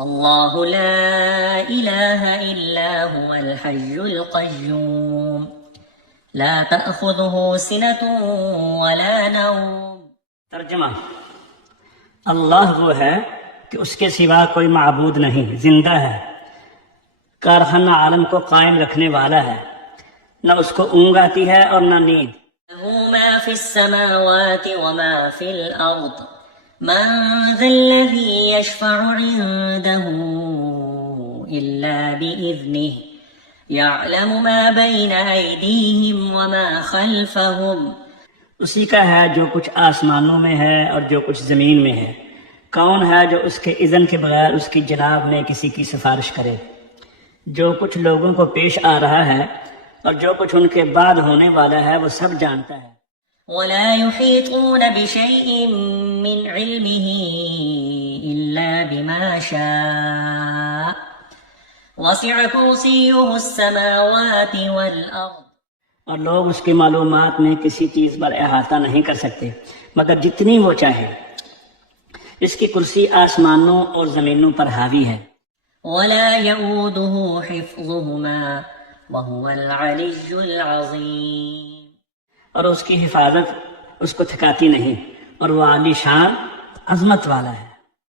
اللہ لا الہ الا هو الحی القیوم لا تأخذه سنة ولا نوم۔ ترجمہ: اللہ وہ ہے کہ اس کے سوا کوئی معبود نہیں، زندہ ہے، کارخانہ عالم کو قائم رکھنے والا ہے، نہ اس کو اونگ آتی ہے اور نہ نیند۔ له ما في السماوات وما في الأرض من ذا الذي يشفع عنده إلا بإذنه يعلم ما بين أيديهم وما خلفهم۔ اسی کا ہے جو کچھ آسمانوں میں ہے اور جو کچھ زمین میں ہے۔ کون ہے جو اس کے اذن کے بغیر اس کی جناب میں کسی کی سفارش کرے؟ جو کچھ لوگوں کو پیش آ رہا ہے اور جو کچھ ان کے بعد ہونے والا ہے وہ سب جانتا ہے۔ ولا يحيطون بشيء من علمه إلا بما شاء وسع كرسيه السماوات والأرض۔ اور لوگ اس کی معلومات میں کسی چیز پر احاطہ نہیں کر سکتے مگر جتنی وہ چاہے۔ اس کی کرسی آسمانوں اور زمینوں پر حاوی ہے۔ ولا يؤوده حفظهما وهو العلي العظيم۔ اور اس کی حفاظت اس کو تھکاتی نہیں اور وہ عالی شان عظمت والا ہے۔